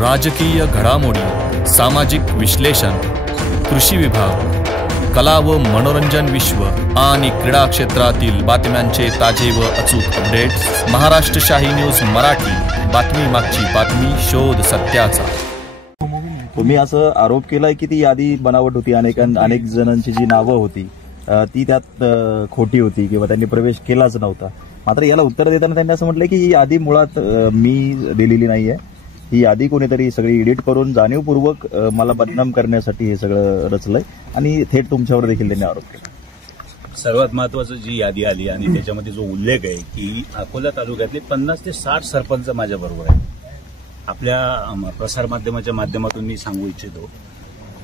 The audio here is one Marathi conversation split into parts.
राजकीय घडामोडी, सामाजिक विश्लेषण, कृषी विभाग, कला व मनोरंजन विश्व आणि क्रीडा क्षेत्रातील बातम्यांचे ताजे व अचूक अपडेट्स महाराष्ट्र शाही न्यूज मराठी. बातमी मागची बातमी, शोध सत्याचा. तुम्ही असं आरोप केलाय की ती यादी बनावट होती, अनेक जणांची जी नावं होती ती त्यात खोटी होती किंवा त्यांनी प्रवेश केलाच नव्हता. मात्र याला उत्तर देताना त्यांनी असं म्हटलंय की ही यादी मुळात मी दिलेली नाहीये, ही यादी कोणीतरी सगळी एडिट करून जाणीवपूर्वक मला बदनाम करण्यासाठी हे सगळं रचलंय आणि थेट तुमच्यावर देखील त्यांनी आरोप केला. सर्वात महत्वाचं जी यादी आली आणि त्याच्यामध्ये जो उल्लेख आहे की अकोला तालुक्यातले 50 ते 60 सरपंच माझ्या बरोबर आहेत. आपल्या प्रसारमाध्यमाच्या माध्यमातून मी सांगू इच्छितो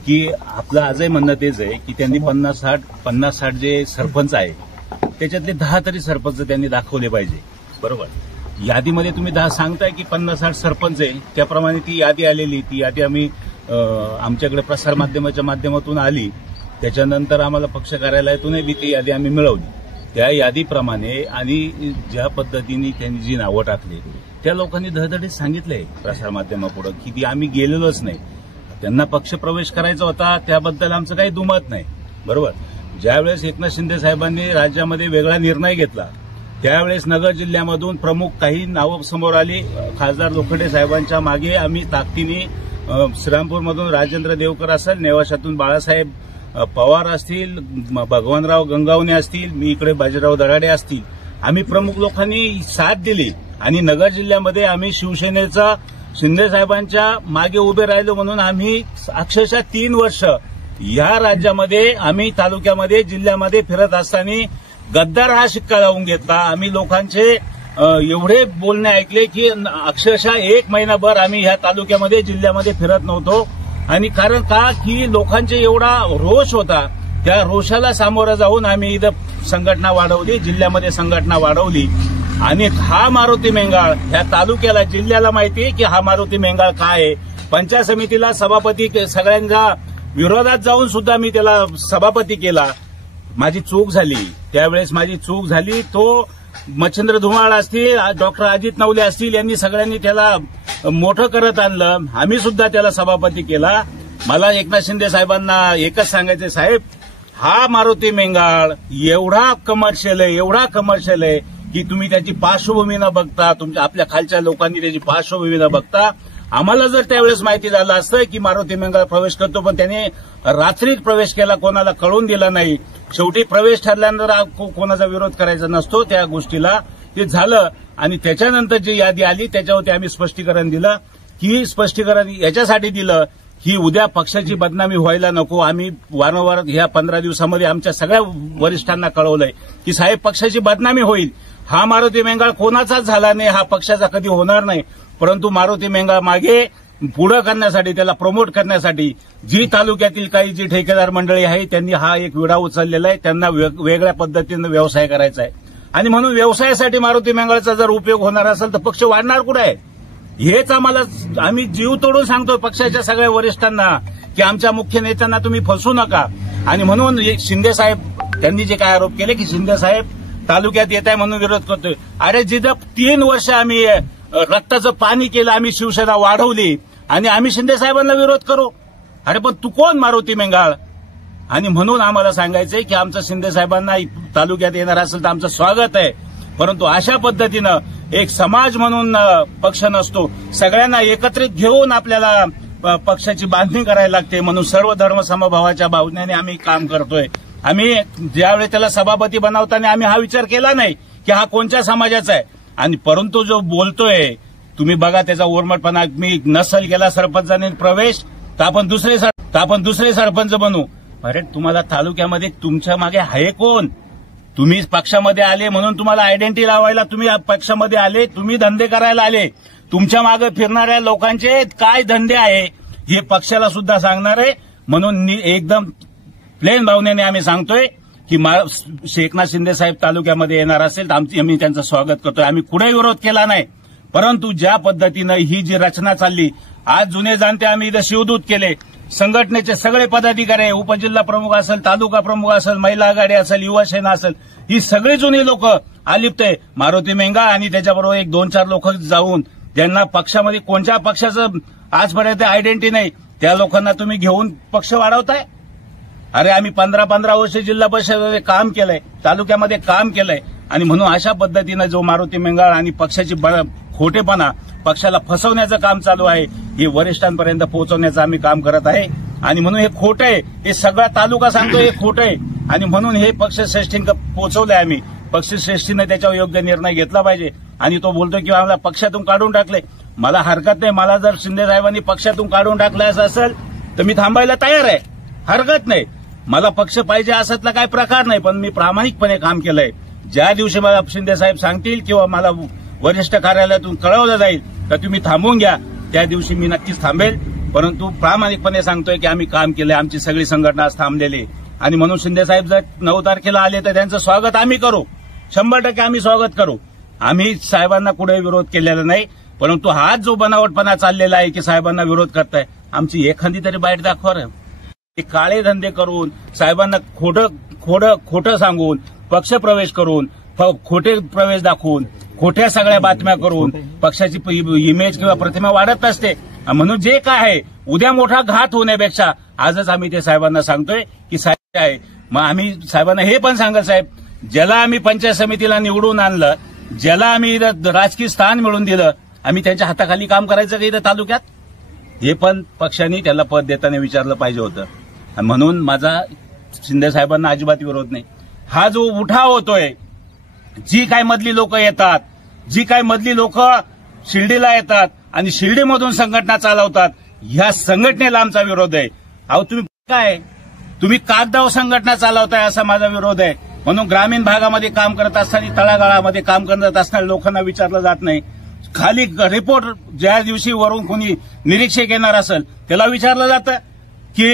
की आपलं आजही म्हणणं तेच आहे की त्यांनी 50-60 जे सरपंच आहे त्याच्यातले 10 तरी सरपंच त्यांनी दाखवले पाहिजे. बरोबर, यादीमध्ये तुम्ही 10 सांगताय की 50-60 सरपंच आहे, त्याप्रमाणे ती यादी आलेली, ती यादी आम्ही आमच्याकडे प्रसारमाध्यमाच्या माध्यमातून आली. त्याच्यानंतर आम्हाला पक्ष कार्यालयातूनही बी ती यादी आम्ही मिळवली. त्या यादीप्रमाणे आणि ज्या पद्धतीने त्यांनी जी नावं टाकली त्या लोकांनी धडधडीत सांगितलंय प्रसारमाध्यमापुढे की ती आम्ही गेलेलोच नाही, त्यांना पक्ष प्रवेश करायचा होता, त्याबद्दल आमचं काही दुमत नाही. बरोबर, ज्यावेळेस एकनाथ शिंदे साहेबांनी राज्यामध्ये वेगळा निर्णय घेतला त्यावेळेस नगर जिल्ह्यामधून प्रमुख काही नावं समोर आली. खासदार लोखंडे साहेबांच्या मागे आम्ही ताकदीने श्रीरामपूरमधून राजेंद्र देवकर असेल, नेवाशातून बाळासाहेब पवार असतील, भगवानराव गंगावणे असतील, मी इकडे बाजीराव दराडे असतील, आम्ही प्रमुख लोकांनी साथ दिली आणि नगर जिल्ह्यामध्ये आम्ही शिवसेनेचा शिंदे साहेबांच्या मागे उभे राहिलो म्हणून आम्ही अक्षरशः 3 वर्ष या राज्यामध्ये आम्ही तालुक्यामध्ये जिल्ह्यामध्ये फिरत असताना गद्दार हा शिक्का लावून घेतला. आम्ही लोकांचे एवढे बोलणे ऐकले की अक्षरशः 1 महिनाभर आम्ही ह्या तालुक्यामध्ये जिल्ह्यामध्ये फिरत नव्हतो. आणि कारण का की लोकांचे एवढा रोष होता, त्या रोषाला सामोरं जाऊन आम्ही इथं संघटना वाढवली, जिल्ह्यामध्ये संघटना वाढवली. आणि हा मारुती मेंगाळ ह्या तालुक्याला जिल्ह्याला माहिती आहे की हा मारुती मेंगाळ काय आहे. पंचायत समितीला सभापती सगळ्यांच्या विरोधात जाऊन सुद्धा मी त्याला सभापती केला. माझी चूक झाली, त्यावेळेस माझी चूक झाली. तो मच्छिंद्र धुमाळ असतील, डॉक्टर अजित नवले असतील, यांनी सगळ्यांनी त्याला मोठं करत आणलं. आम्ही सुद्धा त्याला सभापती केला. मला एकनाथ शिंदे साहेबांना एकच सांगायचं, साहेब हा मारुती मेंगाळ एवढा कमर्शियल आहे की तुम्ही त्याची पार्श्वभूमी न बघता, तुमच्या आपल्या खालच्या लोकांनी त्याची पार्श्वभूमी न बघता, आम्हाला जर त्यावेळेस माहिती झालं असतं की मारुती मेंगाळ प्रवेश करतो पण त्याने रात्रीच प्रवेश केला, कोणाला कळून दिला नाही. शेवटी प्रवेश ठरल्यानंतर कोणाचा विरोध करायचा नसतो, त्या गोष्टीला ते झालं. आणि त्याच्यानंतर जी यादी आली त्याच्यावरती आम्ही स्पष्टीकरण दिलं की स्पष्टीकरण याच्यासाठी दिलं की उद्या पक्षाची बदनामी व्हायला नको. आम्ही वारंवार ह्या 15 दिवसामध्ये आमच्या सगळ्या वरिष्ठांना कळवलंय की साहेब पक्षाची बदनामी होईल, हा मारुती मेंगाळ कोणाचाच झाला नाही, हा पक्षाचा कधी होणार नाही. परंतु मारुती मेंगाळ मागे पुढं करण्यासाठी, त्याला प्रमोट करण्यासाठी जी तालुक्यातील काही जी ठेकेदार मंडळी आहे त्यांनी हा एक विडा उचललेला आहे. त्यांना वेगळ्या पद्धतीनं व्यवसाय करायचा आहे आणि म्हणून व्यवसायासाठी मारुती मेंगाळचा जर उपयोग होणार असेल तर पक्ष वाढणार कुठे आहे हेच आम्ही जीव तोडून सांगतो पक्षाच्या सगळ्या वरिष्ठांना की आमच्या मुख्य नेत्यांना तुम्ही फसवू नका. आणि म्हणून शिंदे साहेब त्यांनी जे काय आरोप केले की शिंदे साहेब तालुक्यात येत आहे म्हणून विरोध करतोय. अरे जिथं 3 वर्ष आम्ही रक्ताचं पाणी केलं, आम्ही शिवसेना वाढवली आणि आम्ही शिंदे साहेबांना विरोध करू? अरे पण तू कोण मारुती मेंगाळ? आणि म्हणून आम्हाला सांगायचंय की आमचं शिंदे साहेबांना तालुक्यात येणार असेल तर आमचं स्वागत आहे. परंतु अशा पद्धतीनं एक समाज म्हणून पक्ष नसतो, सगळ्यांना एकत्रित घेऊन आपल्याला पक्षाची बांधणी करायला लागते. म्हणून सर्व धर्म समभावाच्या भावनेने आम्ही काम करतोय. आम्ही ज्यावेळी त्याला सभापती बनवताना आम्ही हा विचार केला नाही की हा कोणत्या समाजाचा आहे. आणि परंतु जो बोलतोय तुम्ही बघा त्याचा उर्मटपणा, मी नसल केला सरपंचाने प्रवेश तर आपण दुसरे सरपंच बनू. अरे तुम्हाला तालुक्यामध्ये तुमच्या मागे आहे कोण? तुम्ही पक्षामध्ये आले म्हणून तुम्हाला आयडेंटिटी लावायला तुम्ही पक्षामध्ये आले, तुम्ही धंदे करायला आले. तुमच्या मागे फिरणाऱ्या लोकांचे काय धंदे आहे हे पक्षाला सुद्धा सांगणार आहे. म्हणून एकदम प्लेन भावनेने आम्ही सांगतोय की एकनाथ शिंदे साहेब तालुक्यामध्ये येणार असेल तर आम्ही त्यांचं स्वागत करतोय. आम्ही कुठे विरोध केला नाही. परंतु ज्या पद्धतीनं ही जी रचना चालली, आज जुने जाणते आम्ही इथं शिवदूत केले, संघटनेचे सगळे पदाधिकारी, उपजिल्हा प्रमुख असेल, तालुका प्रमुख असेल, महिला आघाडी असेल, युवा सेना असेल, ही सगळी जुनी लोक आलिप्त आहे. मारुती मेंगाळ आणि त्याच्याबरोबर 1-2-4 लोक जाऊन ज्यांना पक्षामध्ये कोणत्या पक्षाचं आजपर्यंत आयडेंटिटी नाही, त्या लोकांना तुम्ही घेऊन पक्ष वाढवताय? अरे आम्ही 15 वर्ष जिल्हा परिषदेमध्ये काम केलंय, तालुक्यामध्ये काम केलंय, आणि म्हणून अशा पद्धतीनं जो मारुती मेंगाळ आणि पक्षाची खोटेपणा, पक्षाला फसवण्याचं काम चालू आहे, हे वरिष्ठांपर्यंत पोहोचवण्याचं आम्ही काम करत आहे. आणि म्हणून हे खोटं आहे, हे सगळा तालुका सांगतो हे खोटं आहे. आणि म्हणून हे पक्षश्रेष्ठींक पोहोचवलंय आम्ही. पक्षश्रेष्ठीनं त्याच्यावर योग्य निर्णय घेतला पाहिजे. आणि तो बोलतो की आम्हाला पक्षातून काढून टाकले. मला हरकत नाही, मला जर शिंदे साहेबांनी पक्षातून काढून टाकलं असेल तर मी थांबायला तयार आहे, हरकत नाही. मला पक्ष पाहिजे असातला काही प्रकार नाही, पण मी प्रामाणिकपणे काम केलंय. ज्या दिवशी मला शिंदे साहेब सांगतील किंवा मला वरिष्ठ कार्यालयातून कळवलं जाईल तर तुम्ही थांबवून घ्या, त्या दिवशी मी नक्कीच थांबेल. परंतु प्रामाणिकपणे सांगतोय की आम्ही काम केलंय, आमची सगळी संघटना आज थांबलेली. आणि म्हणून शिंदे साहेब जर 9 तारखेला आले तर त्यांचं स्वागत आम्ही करू, 100% आम्ही स्वागत करू. आम्ही साहेबांना कुठे विरोध केलेला नाही, परंतु हा जो बनावटपणा चाललेला आहे की साहेबांना विरोध करताय, आमची एखादी तरी बाईट दाखवा. हे काळे धंदे करून, साहेबांना खोटं सांगून, पक्षप्रवेश करून, खोटे प्रवेश दाखवून, खोट्या सगळ्या बातम्या करून पक्षाची इमेज किंवा प्रतिमा वाढत असते. म्हणून जे काय आहे, उद्या मोठा घात होण्यापेक्षा आजच आम्ही ते साहेबांना सांगतोय की साहेब आहे. मग आम्ही साहेबांना हे पण सांगत, साहेब ज्याला आम्ही पंचायत समितीला निवडून आणलं, ज्याला आम्ही राजकीय स्थान मिळवून दिलं, आम्ही त्यांच्या हाताखाली काम करायचं का इथं तालुक्यात? हे पण पक्षांनी त्याला पद देताना विचारलं पाहिजे होतं. म्हणून माझा शिंदे साहेबांना अजिबात विरोध नाही. हा जो उठाव होतोय, जी काय मधली लोक येतात, जी काय मधली लोक शिर्डीला येतात आणि शिर्डीमधून संघटना चालवतात, ह्या संघटनेला आमचा विरोध आहे. अहो तुम्ही कागदावर संघटना चालवताय असा माझा विरोध आहे. म्हणून ग्रामीण भागामध्ये काम करत असताना, तळागाळामध्ये काम करत असताना लोकांना विचारलं जात नाही. खाली रिपोर्ट ज्या दिवशी वरून कोणी निरीक्षक येणार असेल त्याला विचारलं जातं की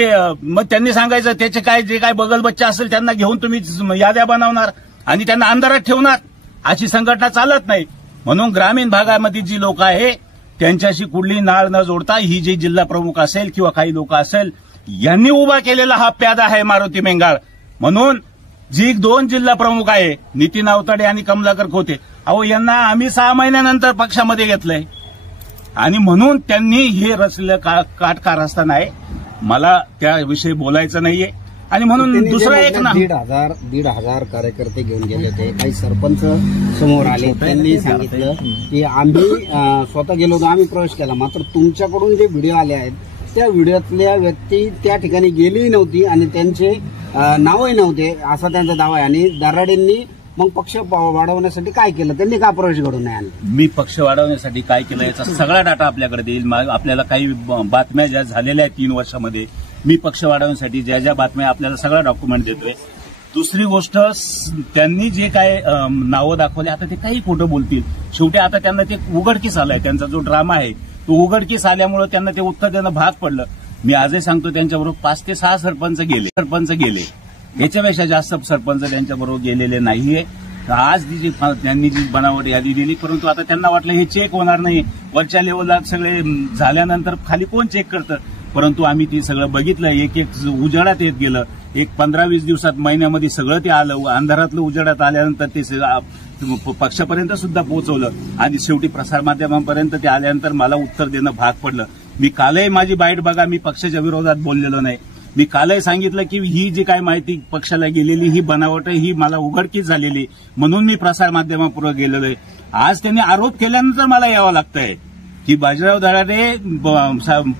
मग त्यांनी सांगायचं त्याचे काय जे काय बगल बच्चा असेल त्यांना घेऊन तुम्ही याद्या बनवणार आणि त्यांना अंधारात ठेवणार. अशी संघटना चालत नाही. म्हणून ग्रामीण भागामध्ये जी लोक आहे त्यांच्याशी कुठली नाळ न जोडता ही जी जिल्हा प्रमुख असेल किंवा काही लोक असेल यांनी उभा केलेला हा प्यादा आहे मारुती मेंगाळ. म्हणून जी 2 जिल्हा प्रमुख आहे, नितीन आवताडे आणि कमलाकर खोते, अहो यांना आम्ही 6 महिन्यानंतर पक्षामध्ये घेतलंय. आणि म्हणून त्यांनी हे रचलेलं काटकार असताना आहे. मला त्याविषयी बोलायचं नाहीये. आणि म्हणून दुसरं एक ना, 1,500 कार्यकर्ते घेऊन गेले होते. काही सरपंच समोर आले, त्यांनी सांगितलं की आम्ही स्वतः गेलो होतो, आम्ही प्रवेश केला. मात्र तुमच्याकडून जे व्हिडिओ आले आहेत त्या व्हिडिओतल्या व्यक्ती त्या ठिकाणी गेलीही नव्हती आणि त्यांचे नावही नव्हते असा त्यांचा दावा आहे. आणि दराडेंनी मग पक्ष वाढवण्यासाठी काय केलं, त्यांनी का प्रवेश घडवून नाही आणला? मी पक्ष वाढवण्यासाठी काय केलं याचा सगळा डाटा आपल्याकडे देईल. आपल्याला काही बातम्या ज्या झालेल्या आहेत 3 वर्षामध्ये, मी पक्ष वाढवण्यासाठी ज्या ज्या बातम्या आपल्याला सगळा डॉक्युमेंट देतोय. दुसरी गोष्ट, त्यांनी जे काय नावं दाखवले आता ते काही खोटं बोलतील. शेवटी आता त्यांना ते उघडकीस आलंय, त्यांचा जो ड्रामा आहे तो उघडकीस आल्यामुळे त्यांना ते उत्तर देणं भाग पडलं. मी आजही सांगतो त्यांच्याबरोबर 5 ते 6 सरपंच गेले, याच्यापेक्षा जास्त सरपंच त्यांच्याबरोबर गेलेले नाहीये. आज त्यांनी जी बनावट यादी दिली, परंतु आता त्यांना वाटलं हे चेक होणार नाही, वरच्या लेवलला सगळे झाल्यानंतर खाली कोण चेक करतं. परंतु आम्ही ती सगळं बघितलं, एक उजाडात येत गेलं. एक 15-20 दिवसात, महिन्यामध्ये सगळं ते आलं. अंधारातलं उजाडात आल्यानंतर ते पक्षापर्यंत सुद्धा पोहोचवलं आणि शेवटी प्रसारमाध्यमांपर्यंत ते आल्यानंतर मला उत्तर देणं भाग पडलं. मी कालही माझी बाईट बघा, मी पक्षाच्या विरोधात बोललेलो नाही. मी कालही सांगितलं की ही जी काय माहिती पक्षाला गेलेली ही बनावट आहे, ही मला उघडकीच झालेली, म्हणून मी प्रसारमाध्यमापुढे गेलेलो आहे. आज त्यांनी आरोप केल्यानंतर मला यावं लागतंय की बाजीराव दराडे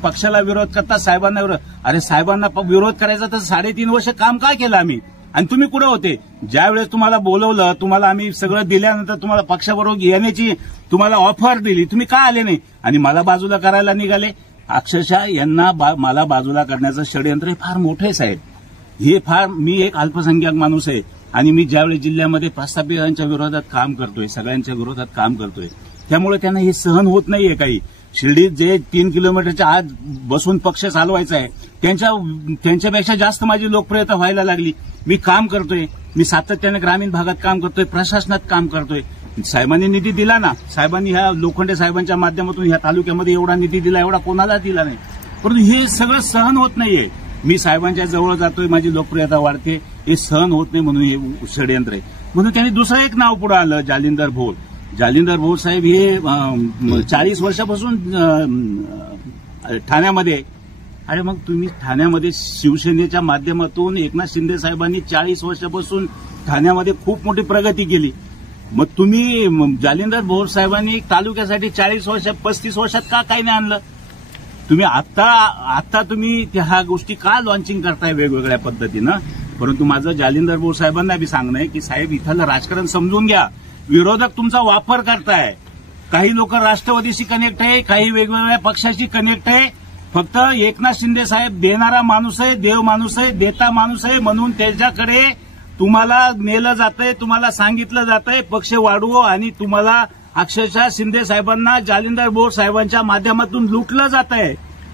पक्षाला विरोध करतात, साहेबांना विरोध. अरे साहेबांना विरोध करायचा तर 3.5 वर्ष काम काय केलं आम्ही? आणि तुम्ही कुठे होते ज्यावेळेस तुम्हाला बोलवलं, तुम्हाला आम्ही सगळं दिल्यानंतर तुम्हाला पक्षाबरोबर येण्याची तुम्हाला ऑफर दिली, तुम्ही का आले नाही आणि मला बाजूला करायला निघाले? अक्षरशः यांना मला बाजूला करण्याचं षडयंत्र हे फार मोठे साहेब. हे फार, मी एक अल्पसंख्याक माणूस आहे आणि मी ज्यावेळेस जिल्ह्यामध्ये प्रस्थापितांच्या विरोधात काम करतोय, सगळ्यांच्या विरोधात काम करतोय, त्यामुळे त्यांना हे सहन होत नाहीये. काही शिर्डीत जे 3 किलोमीटरच्या आत बसून पक्ष चालवायचा आहे त्यांच्यापेक्षा जास्त माझी लोकप्रियता व्हायला लागली. मी काम करतोय, मी सातत्याने ग्रामीण भागात काम करतोय, प्रशासनात काम करतोय. साहेबांनी निधी दिला ना, साहेबांनी ह्या लोखंडे साहेबांच्या माध्यमातून ह्या तालुक्यामध्ये एवढा निधी दिला, एवढा कोणाला दिला नाही. परंतु हे सगळं सहन होत नाहीये. मी साहेबांच्या जवळ जातोय, माझी लोकप्रियता वाढते, हे सहन होत नाही म्हणून हे षडयंत्र आहे. म्हणून त्यांनी दुसरं एक नाव पुढे आलं, जालिंदर भोर. जालिंदर भाऊसाहेब हे 40 वर्षापासून ठाण्यामध्ये. अरे मग तुम्ही ठाण्यामध्ये शिवसेनेच्या माध्यमातून एकनाथ शिंदे साहेबांनी 40 वर्षापासून ठाण्यामध्ये खूप मोठी प्रगती केली. मग तुम्ही जालिंदर भाऊसाहेबांनी तालुक्यासाठी 35 वर्षात का काही नाही आणलं? तुम्ही आता तुम्ही ह्या गोष्टी का लॉन्चिंग करताय वेगवेगळ्या पद्धतीनं? परंतु माझं जालिंदर भाऊसाहेबांना बी सांगणं आहे की साहेब इथलं राजकारण समजून घ्या. विरोधक तुमचा वापर करताय. काही लोक राष्ट्रवादीशी कनेक्ट आहे, काही वेगवेगळ्या पक्षाशी कनेक्ट आहे. फक्त एकनाथ शिंदे साहेब देणारा माणूस आहे, देव माणूस आहे, देता माणूस आहे म्हणून त्याच्याकडे तुम्हाला नेलं जातंय, तुम्हाला सांगितलं जातंय पक्ष वाढवू आणि तुम्हाला अक्षरशः शिंदे साहेबांना जालिंदर भाऊ साहेबांच्या माध्यमातून लुटलं जातंय.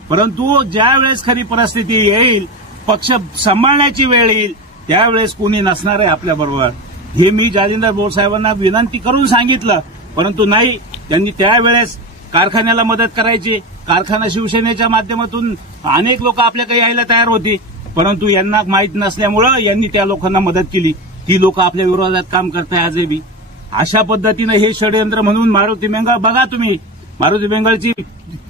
परंतु ज्या वेळेस खरी परिस्थिती येईल, पक्ष सांभाळण्याची वेळ येईल, त्यावेळेस कोणी नसणार आहे आपल्याबरोबर. हे मी जालिंदर भाऊ साहेबांना विनंती करून सांगितलं. परंतु नाही, त्यांनी त्यावेळेस कारखान्याला मदत करायची. कारखाना शिवसेनेच्या माध्यमातून अनेक लोक आपल्याकडे यायला तयार होती. परंतु यांना माहीत नसल्यामुळं यांनी त्या लोकांना मदत केली. ती लोक आपल्या विरोधात काम करताय आजही. अशा पद्धतीनं हे षडयंत्र म्हणून मारुती बेंगळ बघा, तुम्ही मारुती बेंगळची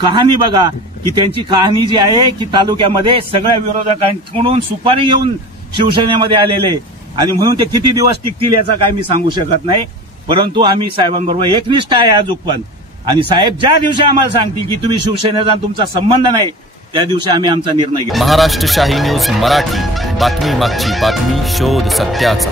कहाणी बघा की त्यांची कहाणी जी आहे की तालुक्यामध्ये सगळ्या विरोधकांकडून सुपारी घेऊन शिवसेनेमध्ये आलेले आणि म्हणून ते किती दिवस टिकतील याचा काय मी सांगू शकत नाही. परंतु आम्ही साहेबांबरोबर एकनिष्ठ आहे अजून पण. आणि साहेब ज्या दिवशी आम्हाला सांगतील की तुम्ही शिवसेनेचा तुमचा संबंध नाही, त्या दिवशी आम्ही आमचा निर्णय घेऊ. महाराष्ट्र शाही न्यूज मराठी, बातमी मागची बातमी, शोध सत्याचा.